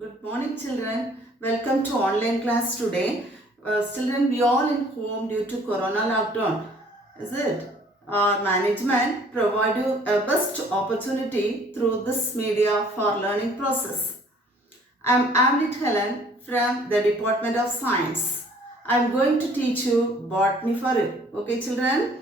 Good morning, children. Welcome to online class today. Children, we all in home due to Corona lockdown. Is it? Our management provide you a best opportunity through this media for learning process. I'm Amrit Helen from the Department of Science. I'm going to teach you botany for you. Okay, children?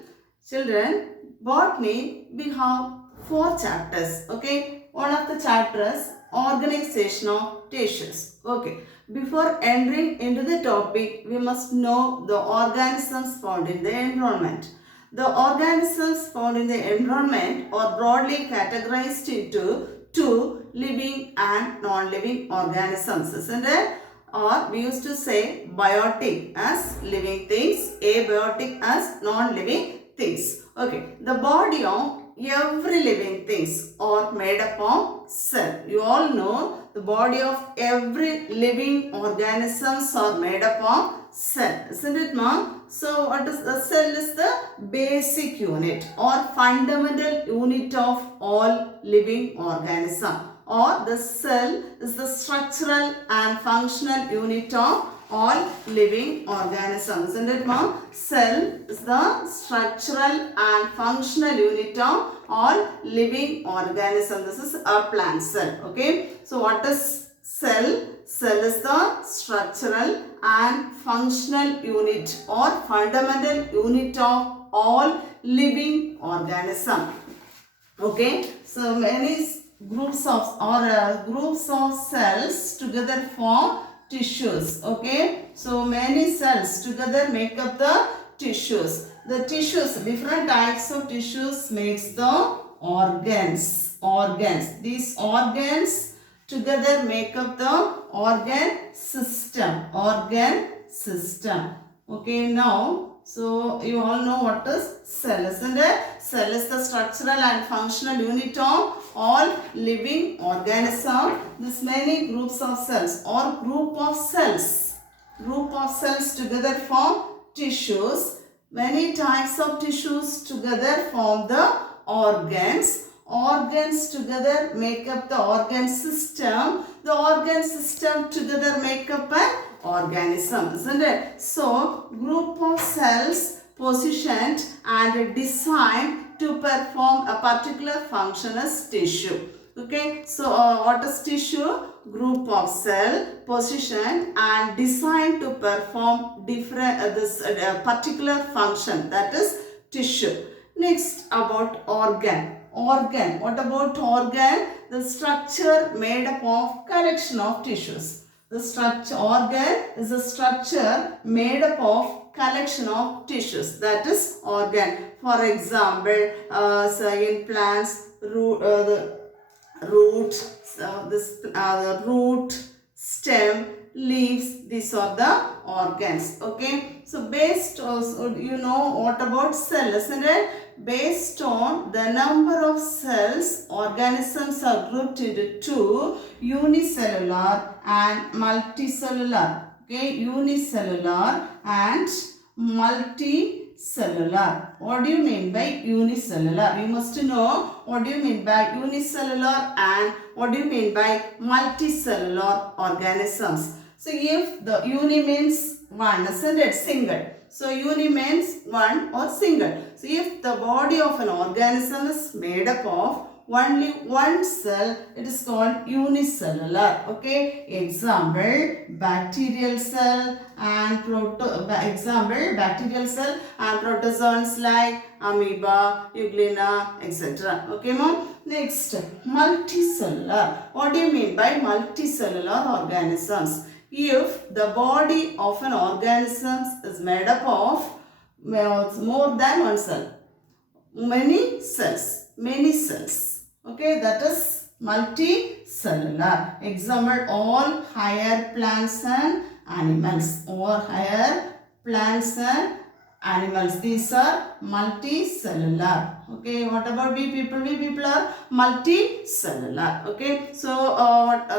Children, botany, we have four chapters. Okay, one of the chapters, organization of tissues. Okay, before entering into the topic, we must know the organisms found in the environment. The organisms found in the environment are broadly categorized into two, living and non-living organisms, isn't it? Or we used to say biotic as living things, abiotic as non-living things. Okay, the body of every living things are made up of cell. You all know the body of every living organisms are made up of cell, isn't it, mom? So what is the cell? Is the basic unit or fundamental unit of all living organism, or the cell is the structural and functional unit of all living organisms, isn't it, mom? Cell is the structural and functional unit of all living organisms. This is a plant cell. Okay, so what is cell? Cell is the structural and functional unit or fundamental unit of all living organism. Okay, so many groups of cells together form tissues. Okay, so many cells together make up the tissues. The tissues, different types of tissues makes the organs. These organs together make up the organ system. Okay, now, so you all know what is cell, isn't it? Cell is the structural and functional unit of all living organism. This many groups of cells or group of cells together form tissues. Many types of tissues together form the organs. Organs together make up the organ system. The organ system together make up an organism, isn't it? So, group of cells positioned and designed to perform a particular function as tissue. Okay, so what is tissue? Group of cell positioned and designed to perform different this particular function, that is tissue. Next, about organ. What about organ? The structure made up of collection of tissues. The structure organ is a structure made up of collection of tissues, that is organ. For example, so in plants, the root, stem, leaves, these are the organs. Okay, so based on, you know what about cell, isn't it? Based on the number of cells, organisms are grouped into two, unicellular and multicellular. Okay, unicellular and multicellular. What do you mean by unicellular? You must know what do you mean by unicellular and what do you mean by multicellular organisms. So if the uni means one, isn't it? Single. So uni means one or single. So if the body of an organism is made up of only one cell, it is called unicellular. Okay, example bacterial cell and protozoans like amoeba, euglena, etc. Okay, mom. Next, multicellular. What do you mean by multicellular organisms? If the body of an organism is made up of more than one cell, many cells. Okay, that is multicellular. Example, all higher plants and animals. These are multicellular. Okay, what about we people? We people are multicellular. Okay, so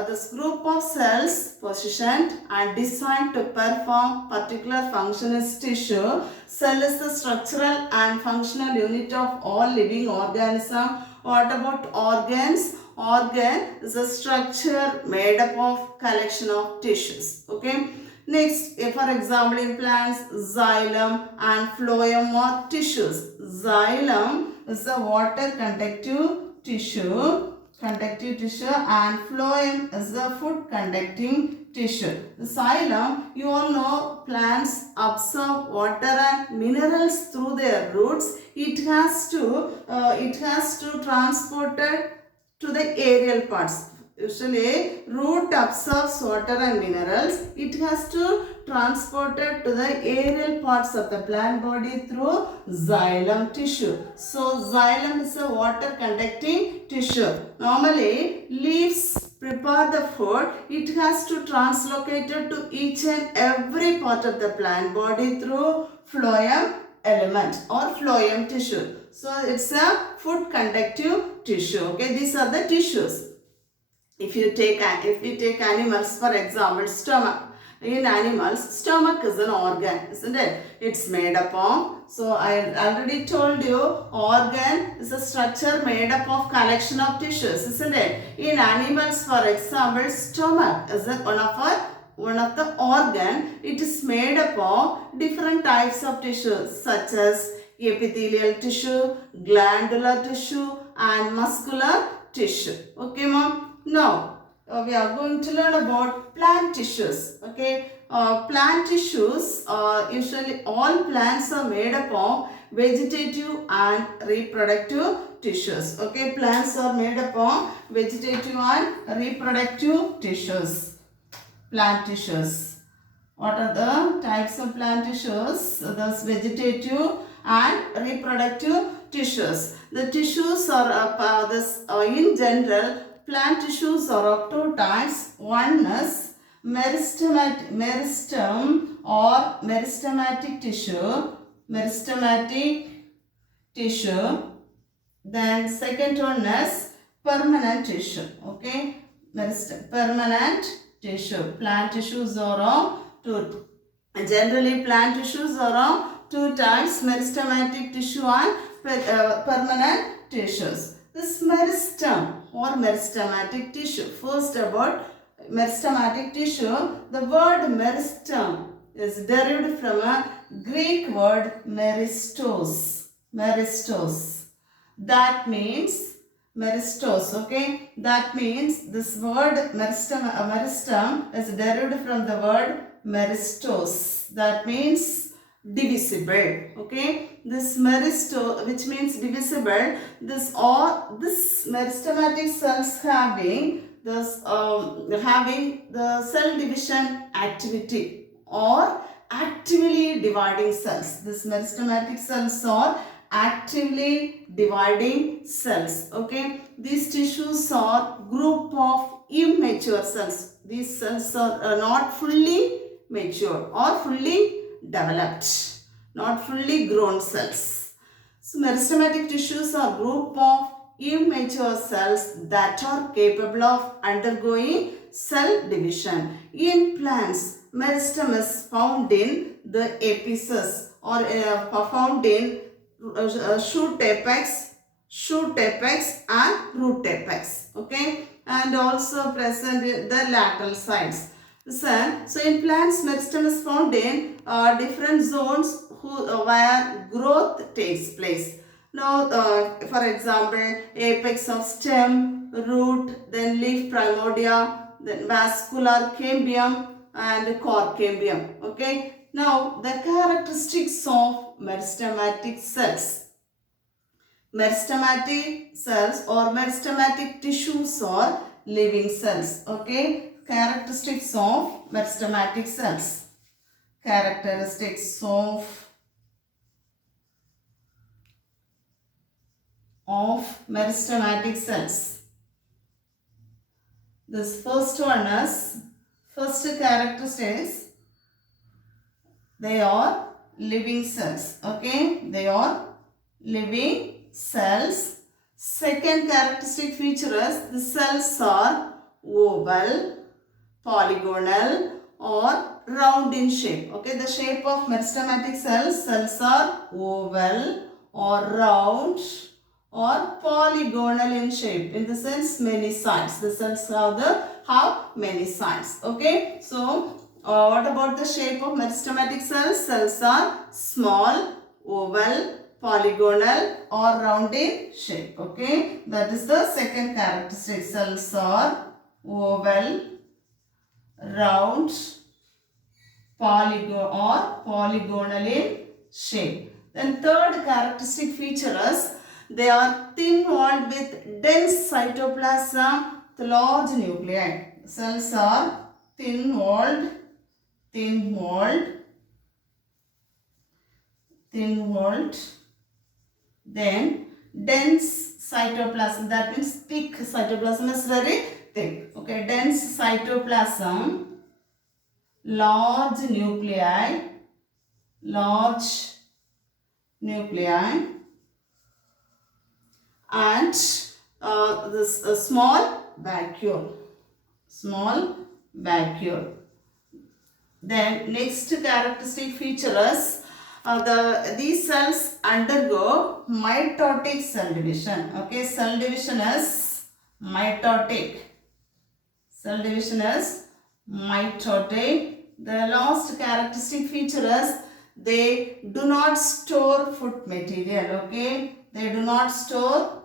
this group of cells positioned and designed to perform particular function is tissue. Cell is the structural and functional unit of all living organism. What about organs? Organ is a structure made up of collection of tissues. Okay. Next, for example, in plants, xylem and phloem are tissues. Xylem is a water conductive tissue, and phloem is a food conducting tissue. The xylem, you all know, plants absorb water and minerals through their roots. It has to transport it to the aerial parts. Usually, root absorbs water and minerals. It has to transport it to the aerial parts of the plant body through xylem tissue. So, xylem is a water conducting tissue. Normally, leaves prepare the food. It has to translocate it to each and every part of the plant body through phloem element or phloem tissue. So, it's a food conductive tissue. Okay, these are the tissues. If you take animals, for example, stomach. In animals, stomach is an organ, isn't it? It's made up of, so I already told you, organ is a structure made up of collection of tissues, isn't it? In animals, for example, stomach is one of the organ. It is made up of different types of tissues such as epithelial tissue, glandular tissue and muscular tissue. Okay, mom? Now, we are going to learn about plant tissues. Okay, plant tissues, usually all plants are made up of vegetative and reproductive tissues. Okay, plants are made up of vegetative and reproductive tissues. Plant tissues. What are the types of plant tissues? Those vegetative and reproductive tissues. The tissues are in general. Plant tissues are of two types. One is meristem or meristematic tissue. Then second one is permanent tissue. Okay, permanent tissue. Plant tissues are of two. Generally, plant tissues are of two types: meristematic tissue and permanent tissues. This meristem or meristematic tissue. First, about meristematic tissue. The word meristem is derived from a Greek word meristos. That means meristos. Okay, that means this word meristem is derived from the word meristos. That means divisible. Okay, this meristo, which means divisible, this meristematic cells having the cell division activity or actively dividing cells. This meristematic cells are actively dividing cells. Okay, these tissues are group of immature cells. These cells are not fully mature or fully developed, not fully grown cells. So, meristematic tissues are group of immature cells that are capable of undergoing cell division. In plants, meristem is found in the apices or found in shoot apex and root apex. Okay, and also present in the lateral sides. So in plants, meristem is found in different zones where growth takes place. Now, for example, apex of stem, root, then leaf primordia, then vascular cambium and core cambium. Okay. Now, the characteristics of meristematic cells. Meristematic cells or meristematic tissues are living cells. Okay. Characteristics of meristematic cells. Characteristics of meristematic cells. This first one is, first characteristics, they are living cells. Okay, they are living cells. Second characteristic feature is the cells are oval, polygonal or round in shape. Okay, the shape of meristematic cells are oval or round or polygonal in shape. In the sense, many sides. The cells have many sides. Okay. So, what about the shape of meristematic cells? Cells are small, oval, polygonal or round in shape. Okay. That is the second characteristic. Cells are oval, round, polygonal in shape. Then third characteristic feature is they are thin-walled with dense cytoplasm, the large nuclei. Cells are thin-walled, then dense cytoplasm. That means thick cytoplasm is very thick. Okay, dense cytoplasm, large nuclei, and this small vacuole. Then next characteristic feature is these cells undergo mitotic cell division. Okay, cell division is mitotic. The last characteristic feature is they do not store food material. Okay, they do not store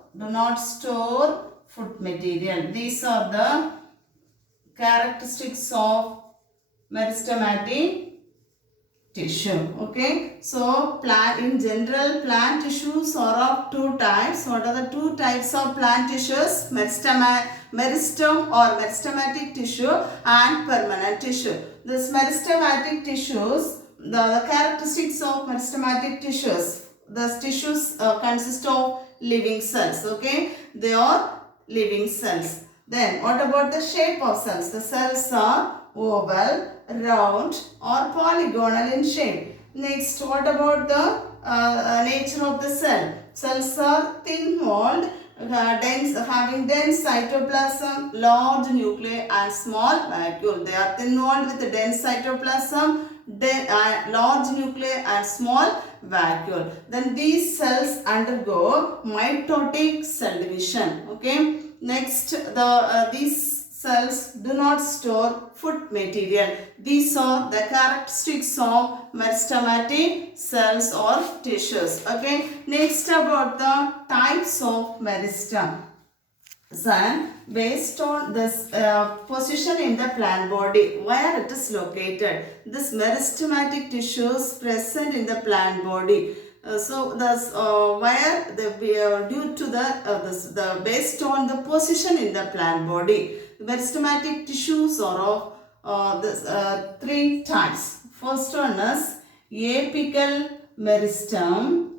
food material. These are the characteristics of meristematic tissue. Okay, so in general plant tissues are of two types. What are the two types of plant tissues? Meristem or meristematic tissue and permanent tissue. This meristematic tissues, the characteristics of meristematic tissues, the tissues consist of living cells. Okay, they are living cells. Then what about the shape of cells? The cells are oval, round or polygonal in shape. Next, what about the nature of the cell? Cells are thin-walled, having dense cytoplasm, large nuclei and small vacuole. They are thin-walled with dense cytoplasm, large nuclei and small vacuole. Then these cells undergo mitotic cell division. Okay. Next, these cells do not store food material. These are the characteristics of meristematic cells or tissues. Okay. Next, about the types of meristem. So, based on this position in the plant body, where it is located, this meristematic tissues present in the plant body. So thus where due to the based on the position in the plant body, meristematic tissues are of three types. First one is apical meristem.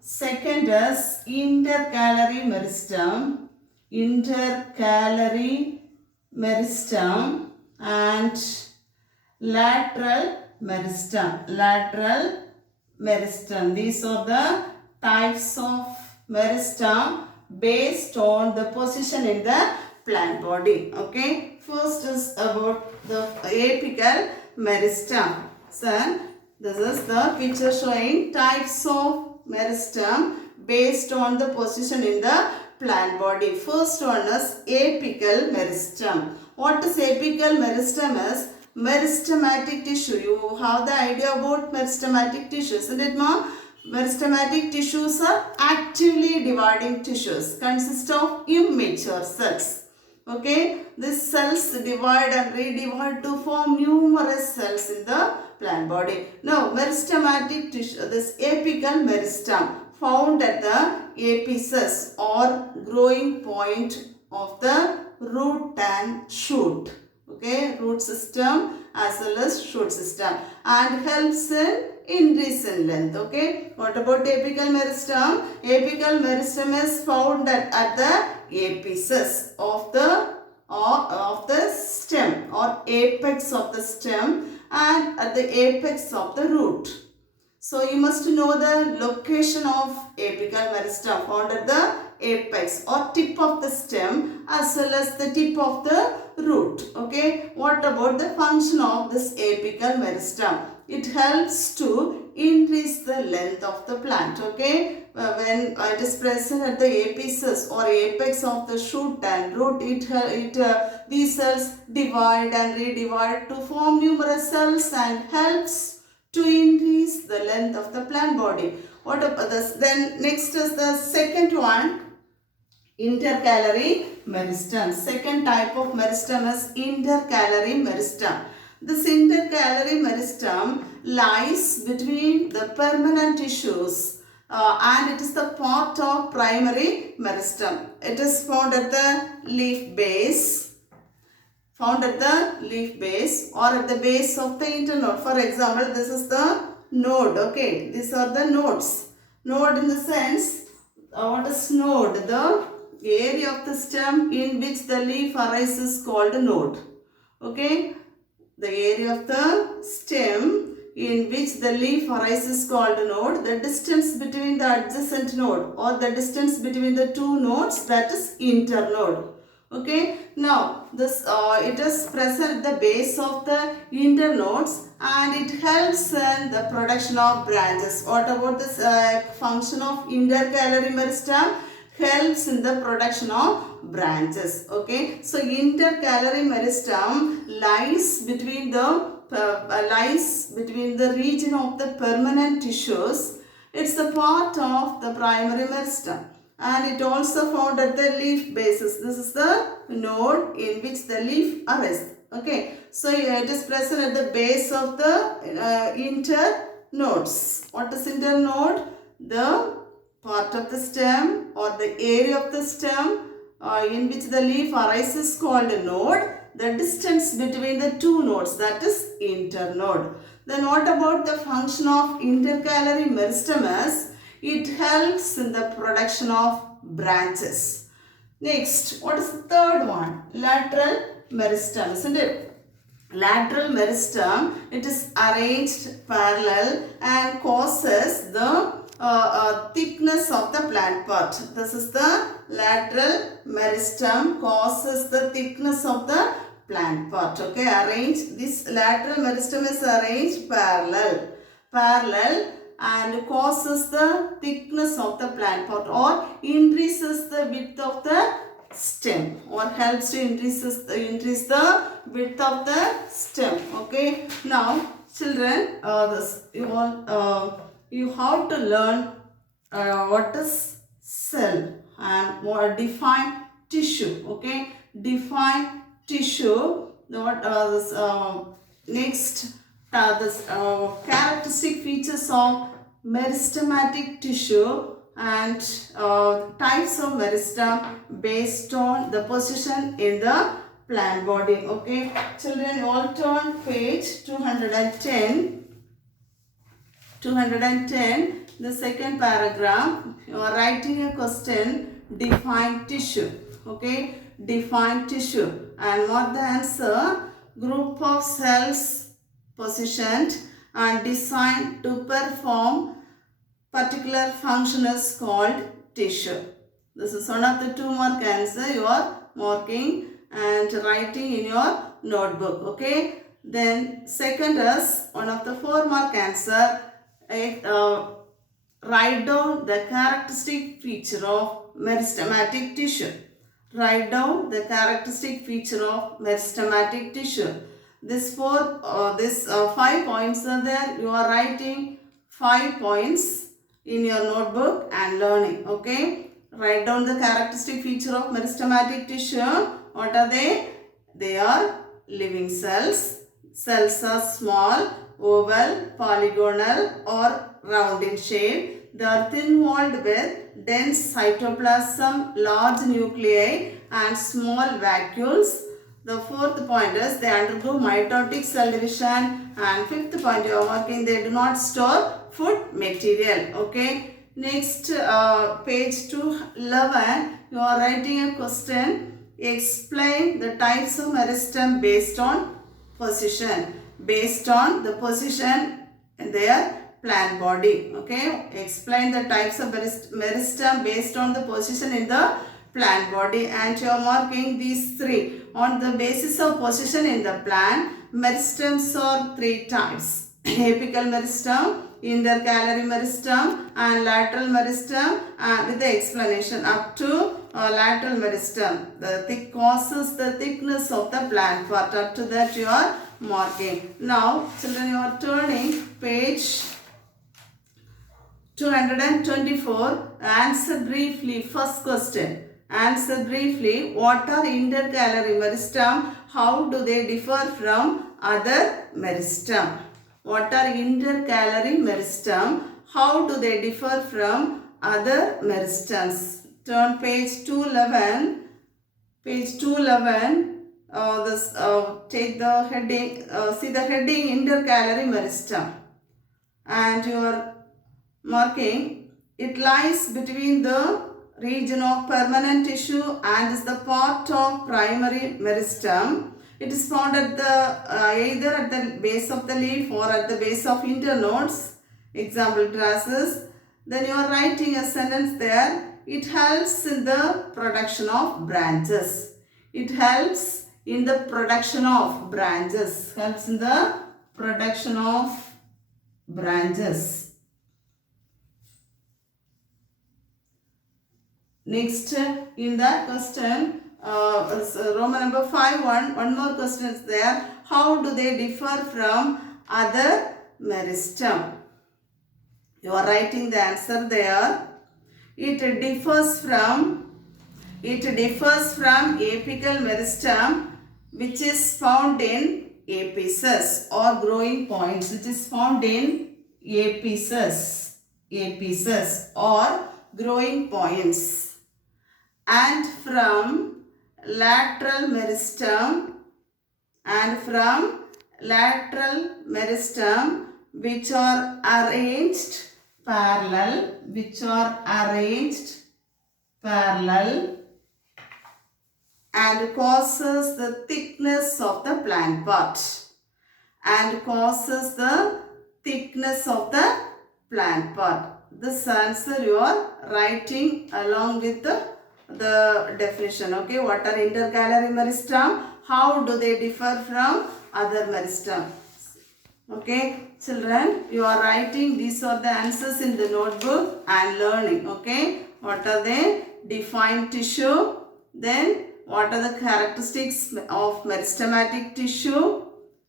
Second is intercalary meristem, and lateral meristem. These are the types of meristem based on the position in the plant body. Okay. First is about the apical meristem. So, this is the picture showing types of meristem based on the position in the plant body. First one is apical meristem. What is apical meristem is? Meristematic tissue. You have the idea about meristematic tissue, isn't it, ma'am? Meristematic tissues are actively dividing tissues, consist of immature cells. Okay, these cells divide and redivide to form numerous cells in the plant body. Now, meristematic tissue, this apical meristem found at the apices or growing point of the root and shoot. Okay, root system as well as shoot system, and helps in increase in length. Okay, what about apical meristem? Apical meristem is found at the apices of the stem or apex of the stem and at the apex of the root. So you must know the location of apical meristem found at the apex or tip of the stem as well as the tip of the root. Okay, what about the function of this apical meristem? it helps to increase the length of the plant. Okay, when it is present at the apices or apex of the shoot and root, these cells divide and redivide to form numerous cells and helps to increase the length of the plant body. What about this? Then next is the second one, intercalary meristem. Second type of meristem is intercalary meristem. This intercalary meristem lies between the permanent tissues and it is the part of primary meristem. It is found at the leaf base, or at the base of the internode. For example, this is the node. Okay, these are the nodes. Node in the sense, what is node? The area of the stem in which the leaf arises is called a node. Okay, the area of the stem in which the leaf arises is called a node. The distance between the adjacent node or the distance between the two nodes, that is internode. Okay, now this it is present at the base of the internodes and it helps in the production of branches. What about this function of intercalary meristem? Helps in the production of branches. Okay, so intercalary meristem lies between the region of the permanent tissues. It's the part of the primary meristem and it also found at the leaf bases. This is the node in which the leaf arises. Okay, so it is present at the base of the internodes. What is internode? The part of the stem or the area of the stem in which the leaf arises is called a node. The distance between the two nodes, that is internode. Then what about the function of intercalary meristem is? It helps in the production of branches. Next, what is the third one? Lateral meristem, isn't it? Lateral meristem, it is arranged parallel and causes the thickness of the plant part. This is the lateral meristem, causes the thickness of the plant part. Okay, this lateral meristem is arranged parallel and causes the thickness of the plant part or increases the width of the stem or helps to increase the width of the stem. Okay, now children, you have to learn what is cell and more define tissue. Okay, define tissue. Next, characteristic features of meristematic tissue and types of meristem based on the position in the plant body. Okay, children, all turn page 210. The second paragraph, you are writing a question, define tissue. Okay, define tissue and mark the answer. Group of cells positioned and designed to perform particular function is called tissue. This is one of the 2 mark answer you are marking and writing in your notebook. Okay, then second is one of the 4 mark answer. Write down the characteristic feature of meristematic tissue. Write down the characteristic feature of meristematic tissue. This 5 points are there. You are writing 5 points in your notebook and learning. Okay, write down the characteristic feature of meristematic tissue. What are they? They are living cells. Cells are small, oval, polygonal or round in shape. They are thin-walled with dense cytoplasm, large nuclei and small vacuoles. The 4th point is they undergo mitotic cell division, and 5th point you are marking they do not store food material. Okay. Next, page 211, you are writing a question. Explain the types of meristem based on position. Based on the position in their plant body. Okay, explain the types of meristem based on the position in the plant body, and you are marking these 3. On the basis of position in the plant, meristems are 3 types. apical meristem, intercalary meristem and lateral meristem, and with the explanation up to lateral meristem. The causes the thickness of the plant part. Up to that you are marking. Now children, you are turning page 224. Answer briefly. First question. Answer briefly. What are intercalary meristem? How do they differ from other meristem? What are intercalary meristem? How do they differ from other meristems? Turn page 211. Page 211. Take the heading. See the heading intercalary meristem. And you are marking. It lies between the region of permanent tissue and is the part of primary meristem. It is found at the either at the base of the leaf or at the base of internodes. Example grasses. Then you are writing a sentence there. It helps in the production of branches. It helps in the production of branches. Helps in the production of branches. Next, in that question, Roman number 5, one more question is there. How do they differ from other meristem? You are writing the answer there. It differs from apical meristem, which is found in apices or growing points, which is found in apices or growing points, and from lateral meristem which are arranged parallel and causes the thickness of the plant part. This answer you are writing along with the definition. Okay, what are intercalary meristem? How do they differ from other meristem? Okay, children, you are writing. These are the answers in the notebook and learning. Okay, what are they? Define tissue. Then what are the characteristics of meristematic tissue?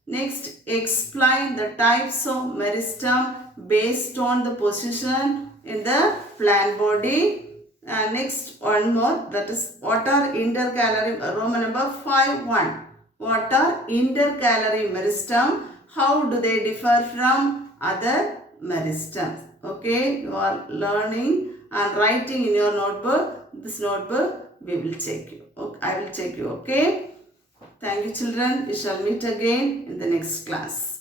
Next, explain the types of meristem based on the position in the plant body. And next, one more, that is what are intercalary, Roman number 5.1. What are intercalary meristem? How do they differ from other meristems? Okay, you are learning and writing in your notebook. This notebook we will check you. Okay, I will check you. Okay. Thank you, children. We shall meet again in the next class.